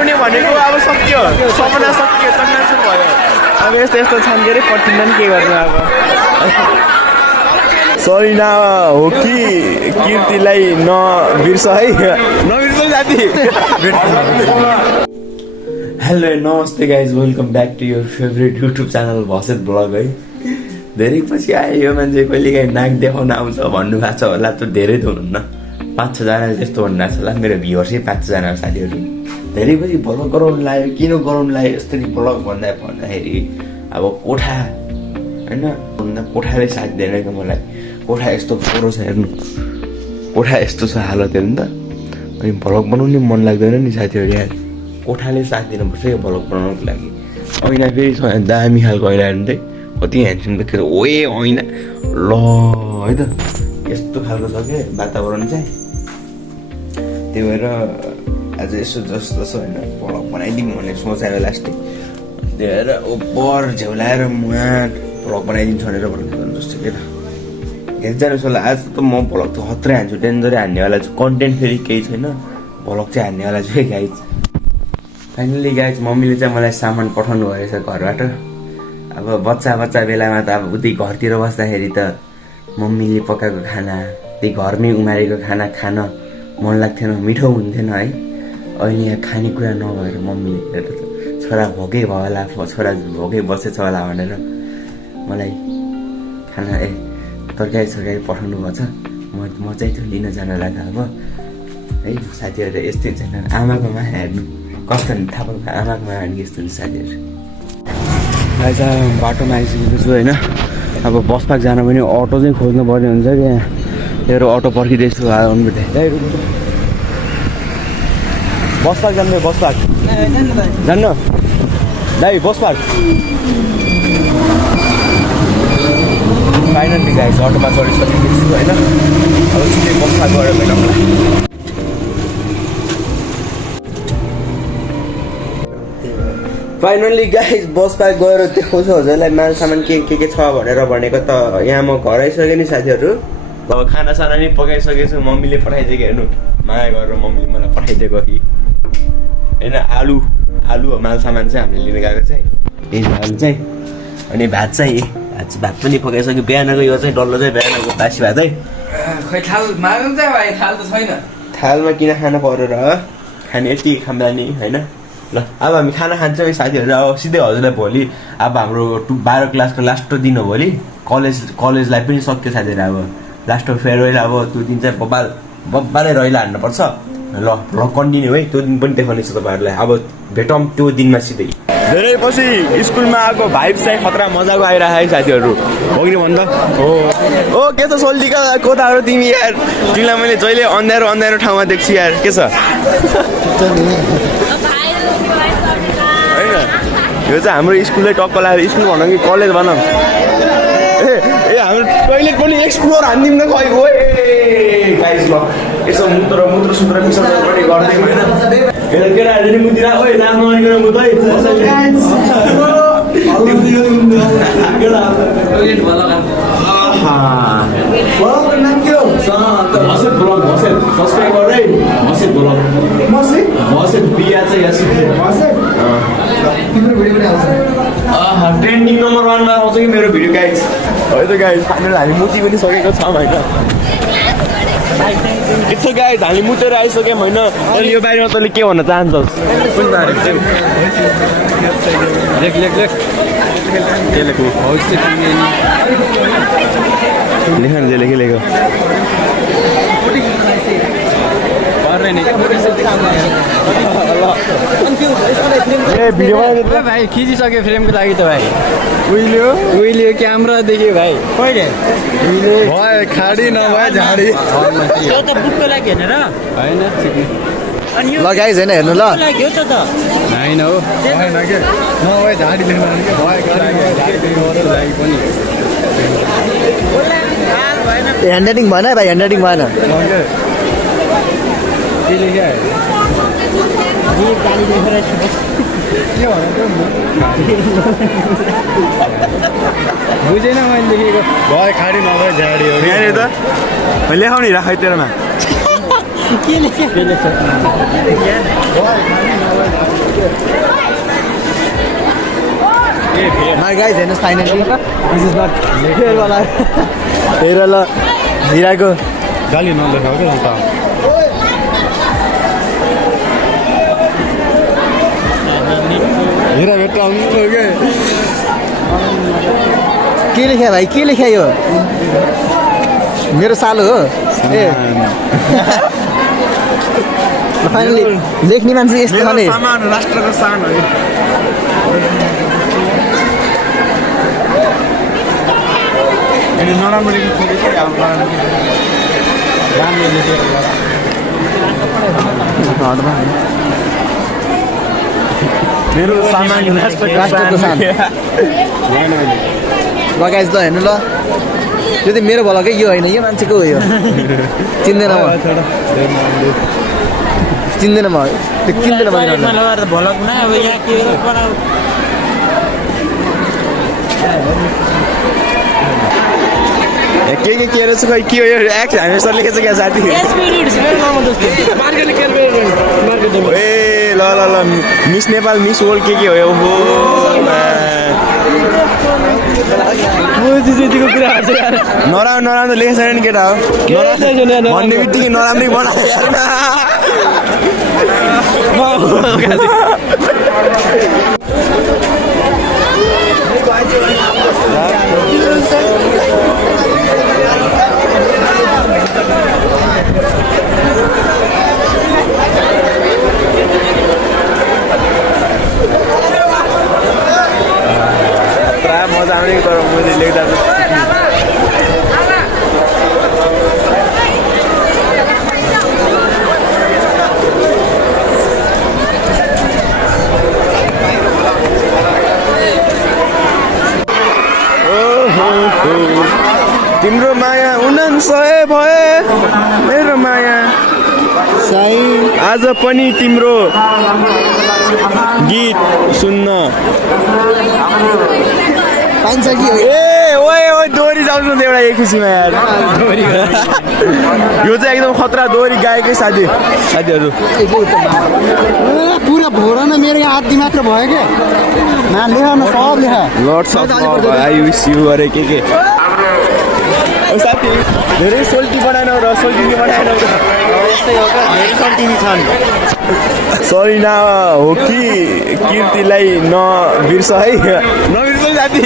बनाउने भनेको अब सकियो सपना सकियो चन्नाचुर भयो अब यस्तो यस्तो छन् के अरे पठिन्न नि के गर्नु अब सरिना हो कि कीर्तिलाई नबिर्स है नबिर्स साथी हेलो नमस्ते guys welcome back to your favourite YouTube channel भसेत ब्लग है धेरै पछि आयो यो मान्छे कहिले काहीँ नाक देखाउन आउँछ भन्नुभएको छ होला त धेरै त हुनुहुन्न 5-6 जनाले त्यस्तो भन्नुभएको छ होला मेरो भ्युवर्सै 5-6 जना साथीहरू धेरै पछि भ्लग गराउनु लाग्यो किन गराउनु लाग्यो यसरी भ्लग भन्दाखेरि अब कोठा होइन कोठाले साथ दिएन कि मलाई कोठा यस्तो फोरो छ हेर्नु कोठा यस्तो छ हालत हेर्नु त अनि भ्लग बनाउनु मन लाग्दैन नि साथीहरू यहाँ कोठाले साथ दिनुपर्छ यो भ्लग बनाउनुको लागि ऐना फेरि दामी खालको ऐना हेर्नु चाहिँ कति ह्यान्डसम देखेर ओए ऐना ल है त यस्तो खालको छ क्या वातावरण चाहिँ त्यही भएर आज यसो जस्तो छ होइन भ्लग बनाइदिउँ भन्ने सोच आयो लास्टै त्यही भएर ओपर झ्याउलाएर मुहाँ भ्लग बनाइदिन्छु भनेर भन्नु जस्तो के त हेर्नु होला आज त म भ्लग त खत्रै हान्छु डेन्जरै हान्नेवाला छु कन्टेन्ट फेरि केही छैन भ्लग चाहिँ हान्नेवाला छु है गाइज फाइनली गाइज मम्मीले चाहिँ मलाई सामान पठाउनु भएछ घरबाट अब बच्चा बेलामा त अब उतै घरतिर बस्दाखेरि त मम्मीले पकाएको खाना त्यही घरमै उमारेको खाना खान मन लाग्थेन मिठो हुन्थेन है अहिले यहाँ खानेकुरा नभएर मम्मीले हेरेर छोरा भोकै भयो होला छोरा भोकै बसेछ होला भनेर मलाई खाना तरकारी पठाउनु भएको छ म चाहिँ त्यो लिन जान लाग्दा अब है साथीहरू यस्तै छैन आमाको माया हेर्नु कस्तो नि थाहा पाउनु आमाको माया हेर्नु यस्तो नि साथीहरू अहिले चाहिँ बाटोमा आइसकेको छु होइन अब बस पार्क जान पनि अटो चाहिँ खोज्नु पर्ने हुन्छ कि यहाँ हेर अटो पर्खिँदैछु आउनु बस पार्क जानु बस पार्क जान्न दाइ बस पार्क फाइनली गाइस अटोमा चढिसकेको छु होइन अब सिधै बस पार्क गएर भेटौँ मलाई फाइनली गाइस बस पार्क गएर देखाउँछु हजुरलाई माल सामान के छ भनेर भनेको त यहाँ म घर आइसकेँ नि साथीहरू अब खानासाना नि पकाइसकेको छु मम्मीले पठाइदिएको हेर्नु माया गरेर मम्मीले मलाई पठाइदिएको कि होइन आलु माल सामान चाहिँ हामीले लिन गएको चाहिँ यही आलु चाहिँ अनि भात चाहिँ भात पनि पकाइसक्यो बिहानको यो चाहिँ डल्लो चाहिँ बिहानको बासी भात है खै थाल माग्नु चाहिँ भाइ थाल त छैन थालमा किन खानु पर्यो र खाने यति खाँदा नि होइन ल अब हामी खाना खान्छौँ साथीहरू अब सिधै हजुरलाई भोलि अब हाम्रो 12 क्लासको लास्ट दिन हो भोलि कलेजलाई पनि सक्यो साथीहरू अब लास्ट फेयरवेल अब त्यो दिन चाहिँ बब्बाले रहिला हान्नुपर्छ ल कन्टिन्यू है त्यो दिन पनि देखाउने छ तपाईँहरूलाई अब भेटौँ त्यो दिनमा सिधै धेरै पछि स्कुलमा आएको भाइब चाहिँ खतरा मजाको आइरहेको है साथीहरू हो कि भन्दा हो के त सोल्टीका कोताहरू तिमी यार तिमीलाई मैले जहिले अन्धारो ठाउँमा देख्छु यार के छ होइन यो चाहिँ हाम्रो स्कुलै टक्क लाग्यो स्कुल भनौँ कि कलेज भनौँ ए हाम्रो टोइलेट पनि एक्सप्लोर हानिदिउँ न खै हो गाइस ल यसो मूत्र सुत्र मिसाउनु पनि गर्दैम होइन केटाहरूले नि मुतिर ओइ नाच्नु नगरिकन मुदै सब्सक्राइब गर्दै भसेत बिहा चाहिँ ट्रेन्डिङ नम्बर 1 मा आउँछ कि मेरो भिडियो गाइज है त गाइज फाइनल हामी मुति पनि सकेको छौँ होइन यसो गाइज हामी मुतेर आइसक्यौँ होइन अनि यो बारेमा तैँले के भन्न चाहन्छस् कुन बारे लेख के लेख्नु लेख न लेख भाइ खिचिसक्यो फ्रेमको लागि त भाइ उहिले क्यामेरा देख्यो भाइ कहिले भयो खाडी नभए झाडी त्यो त बुकको लागि हेर्न र होइन ल गाइस हैन हेर्नु ल लाग्यो त हैन हो भएन के नभए झाडी लेख्न के भएको लागि पनि ह्यान्डराइटिङ भएन भाइ ह्यान्डराइटिङ भएन के लेख्या बुझेन मैले लेखेको भयो खाडी नभए झाडी हो यहाँनिर त लेखाउने राख तेरोमा My guys, हेर्नुहोस् फाइनली दिस इज नट हेरवाला हेर ल हिराको गाली नलेखाऊ क्या अन्त हिरा भेट्टा हुन्छ के लेख्या भाइ के लेख्या यो मेरो सालो हो ए फाइनली लेख्ने मान्छे यस्तो भने सामान राष्ट्रको सान हो अनि नराम्रो लेख्नु खोजेको राम्रो लेखेको मेरो सामान राष्ट्रको सान ल गाइस ल हेर्नु ल यो चाहिँ मेरो भलकै यो होइन यो मान्छेको हो यो चिन्दैन म चिन्दैन म त्यो किन्दैन के रहेछ खै के हो यो एक्स हामी सर लेखेछ क्या साथी ए ल ल ल मिस नेपाल मिस वर्ल्ड के हो यो हो नराम्रो नराम्रो लेखेको छैन नि केटा हो भन्ने बित्तिकै नराम्रै बनायो मजा आउने तर मैले लेख्दा तिम्रो माया उनन सय भए मेरो माया साई आज पनि तिम्रो गीत सुन्न पाइन्छ कि ए ओए ओए दोहोरी जाउँछ नि एउटा एक खुसीमा यार दोहोरी यो चाहिँ एकदम खतरा दोहोरी गाएकै साथीहरू पुरा भोर न मेरो यहाँ आधी मात्र भयो क्या ना लेखा न सब लेखा lords of love I wish you अरे के ओ साथी धेरै सोल्टी बनाएनौ र सोल्टी बनाएनौ र यस्तै हो क्या धेरै सल्टिनी छन् सरिना हो कि कीर्तिलाई नबिर्स है नबिर्स साथी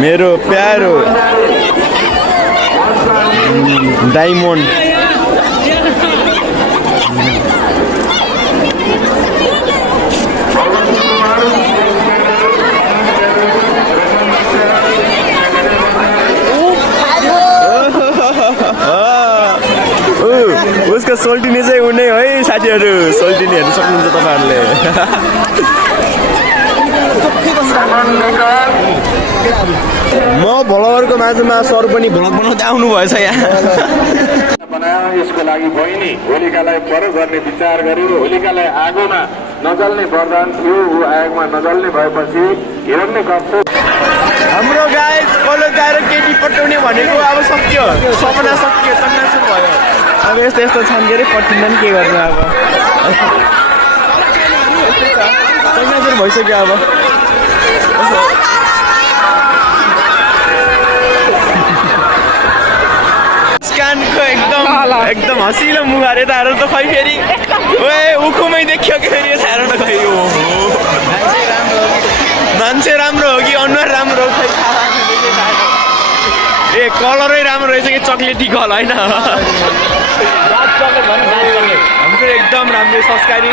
मेरो प्यारो डायमन्ड उसको सोल्टिने चाहिँ उनी है साथीहरू सोल्टिने हेर्नु सक्नुहुन्छ तपाईँहरूले म भ्लगरको माझमा सर पनि भ्लग बनाउँदै आउनु भएछ यहाँ यसको लागि बहिनी होलिकालाई पर गर्ने विचार गर्यो होलिकालाई आगोमा नजल्ने वरदान थियो ऊ आगोमा नजल्ने भएपछि हिरण्य कक्ष हाम्रो गाई कलो गाएर केटी पटाउने भनेको अब सक्यो सपना सक्यो चन्नाचुर भयो अब यस्तो यस्तो छन् के अरे पटिँदैन के गर्नु अब चन्नाचुर भइसक्यो अब कानको एकदम हँसिलो मुहार यताहरू त खै फेरि ओए उखुमै देखियो कि फेरि यताहरू त खै मान्छे राम्रो हो कि अनुहार राम्रो हो खै ए कलरै राम्रो रहेछ कि चक्लेटी कलर होइन हाम्रो एकदम राम्रो संस्कारी